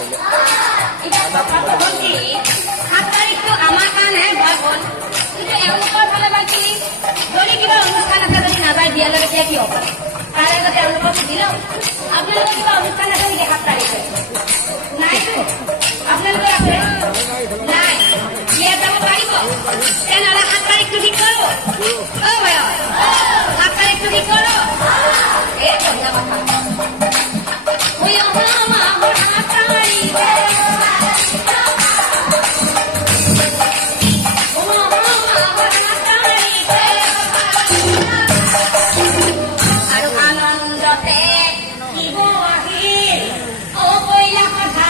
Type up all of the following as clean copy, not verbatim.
এটা কথা বলছি 7 তাৰিখটো আমাৰ কানে ভাগল কিন্তু এওঁলোকৰ ফালে বাকি যদি কিবা অনুষ্ঠান আছে যদি নাযায় দিয়া লাগে কি হ'ব তাৰে আগতে এওঁলোকক দিলাম আপোনালোকৰ কিবা অনুষ্ঠান আছে নেকি 7 তাৰিখে নাই আপোনালোকৰ আছে নাই বিয়া যাব পাৰিব তেনেহ'লে 7 তাৰিখটো ঠিক কৰো অ ভাই 7 তাৰিখটো ঠিক কৰো এই বঢ়িয়া কথা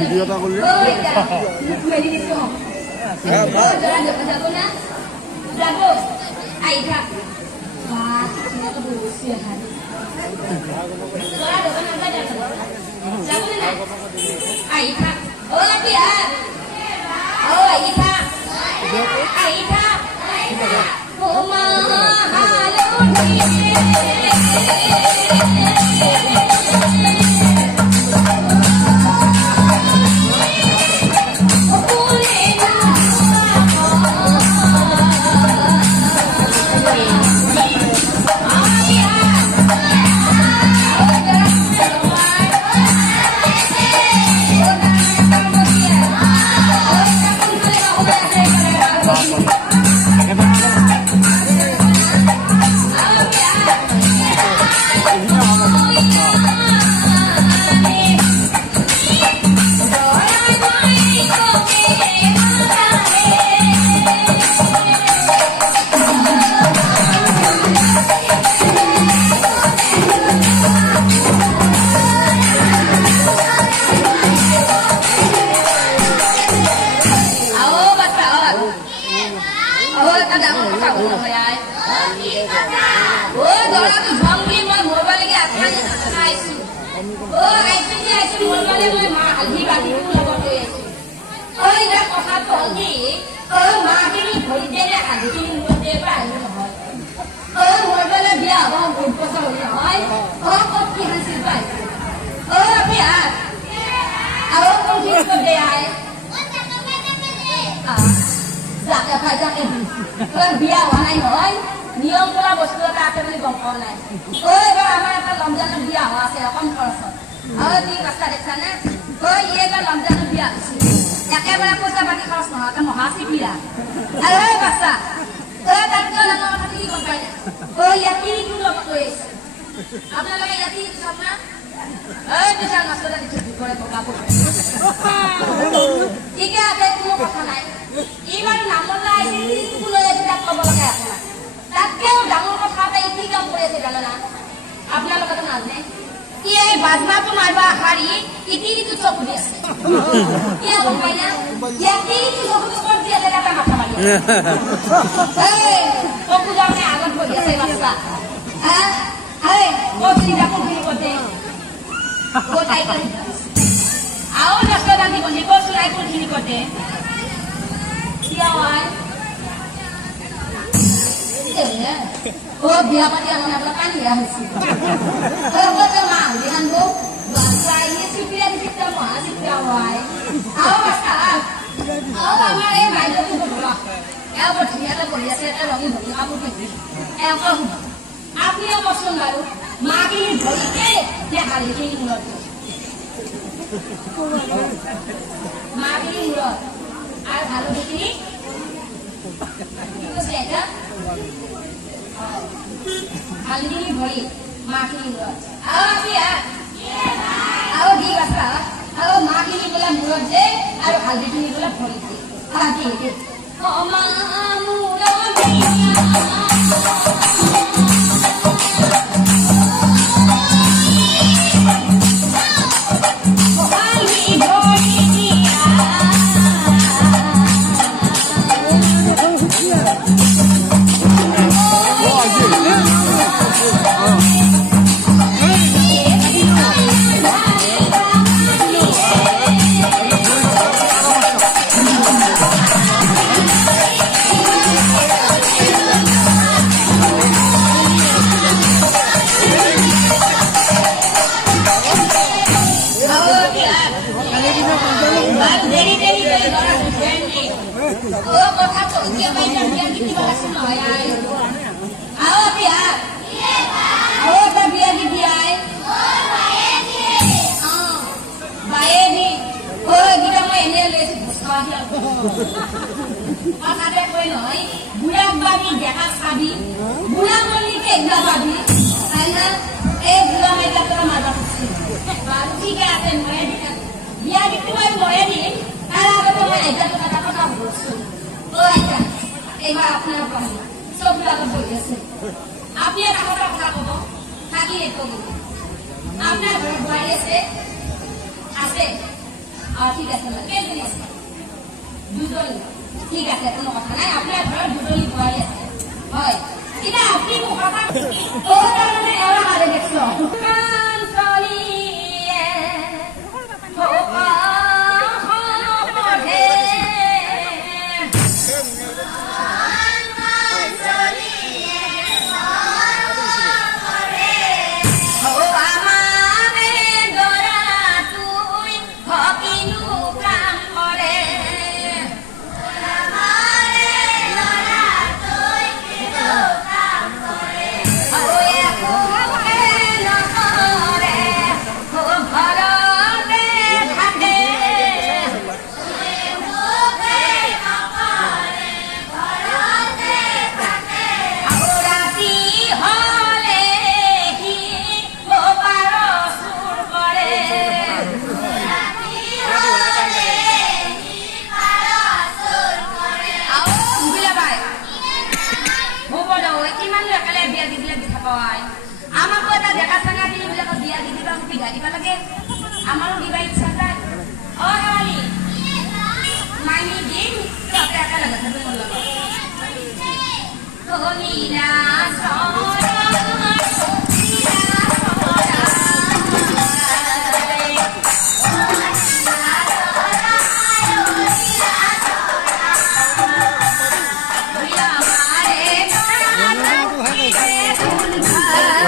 Video tak boleh.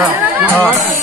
Come on.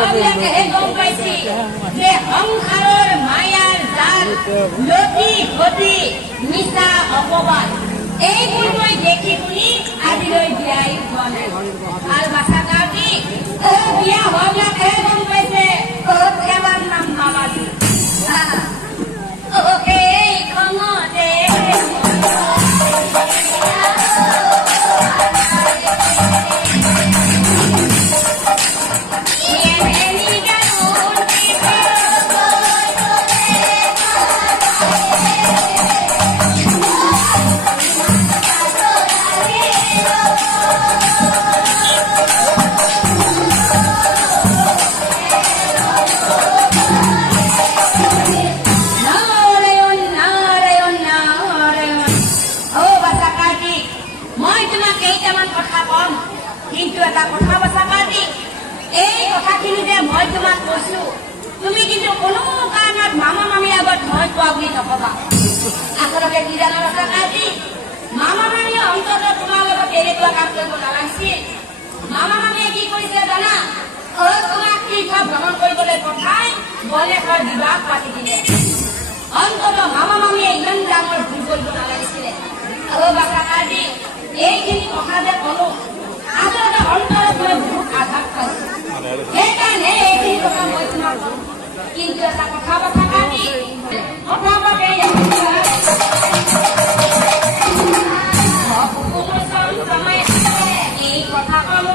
অবিলাকেহে গম পাইছে যে সংসাৰৰ মায়াৰ জাল লতি ঘটি মিছা অপবাদ এইবোৰ মই দেখি শুনি আজিলৈ বিয়াই হোৱা নাই আৰু বাছা কাটি বিয়া হোৱাবিলাকেহে গম পাইছে খেলাৰ নাম মামাজী এইখনতে কিন্তু এটা কথা বাছা কাটি এই কথাখিনি যে মই তোমাক কৈছো তুমি কিন্তু কোনো কাৰণত মামা মামীৰ আগত মই কোৱা বুলি নকবা আচলতে কি জানা বাছা কাটি মামা মামীয়ে অন্তত তোমাৰ লগত এনেকুৱা কাম কৰিব নালাগিছিল মামা মামীয়ে কি কৰিছে জানা তোমাক তীৰ্থ ভ্ৰমণ কৰিবলৈ পঠাই বলেশৰ বিবাহ পাতি দিলে অন্তত মামা মামীয়ে ইমান ডাঙৰ ভুল কৰিব নালাগিছিলে বাছা কাটি এইখিনি কথা যে কলো আচলতে অন্তৰত মই বহুত আঘাত পাইছো সেইকাৰণে এইখিনি কথা মই তোমাক কওঁ কিন্তু এটা কথা কথা কাটি কথা পাতে এই কথা কলো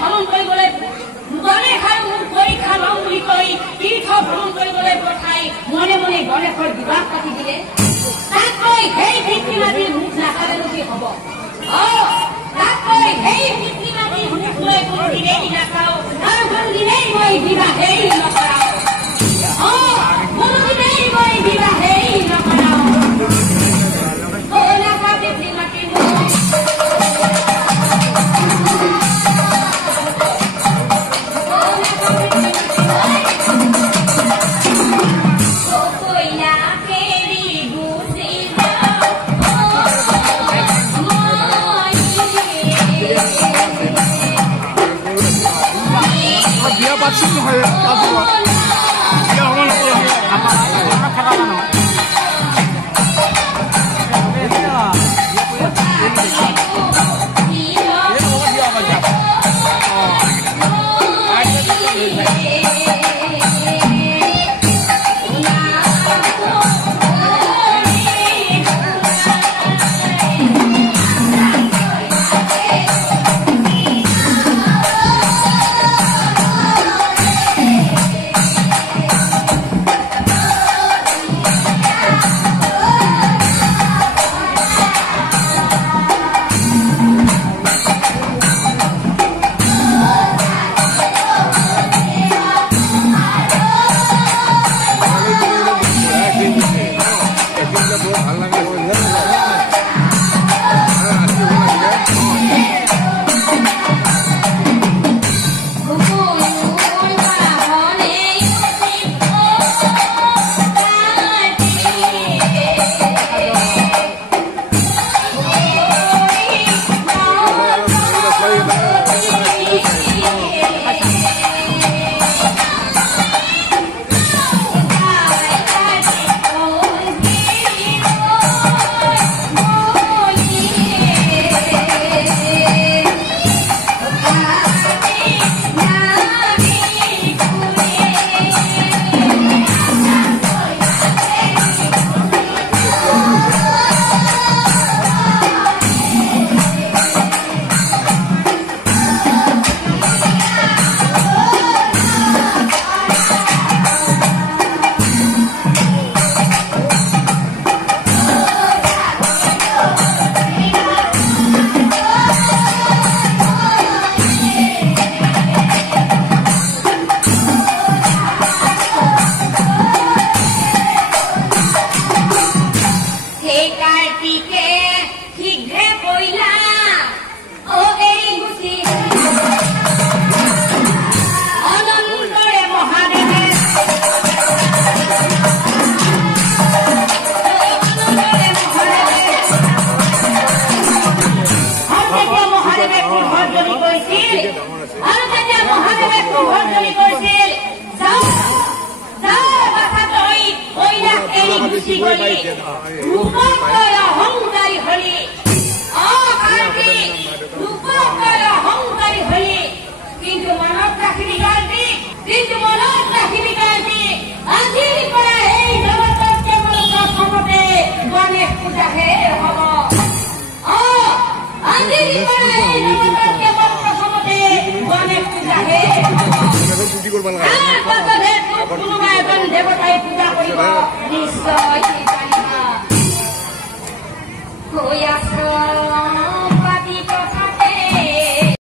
ভ্ৰমণ কৰিবলৈ পৰীক্ষা লম বুলি কৈ তীৰ্থ ভ্ৰমণ কৰিবলৈ পঠাই মনে মনে গণেশৰ বিবাহ পাতি দিলে তাতকৈ সেই পিতৃ মাতৃৰ মুখ নাচালেনো কি হব তাতকৈ সেই পিতৃ মাতৃৰ মুখ লৈ কোনোদিনেই নাচাওঁ আৰু কোনোদিনেই মই বিবাহেই নকৰাওঁ কোনোদিনেই মই বিবাহেই নকৰাওঁ নাচা পিতৃ মাতৃৰ মুখ সৃষ্টি কৰি ৰূপকয় অহংকাৰী হলি ৰূপকয় অহংকাৰী হলি কিন্তু মনত ৰাখিবি কাৰ্তিক আজিৰ পৰা এই জগতত কেৱল প্ৰথমতে গণেশ পূজাহে হ'ব আজিৰ পৰা এই জগতত কেৱল প্ৰথমতে গণেশ পূজাহে হ'ব কোনোবা এজন দেৱতাই পূজা কৰিব নিশ্চয় হৈ আছ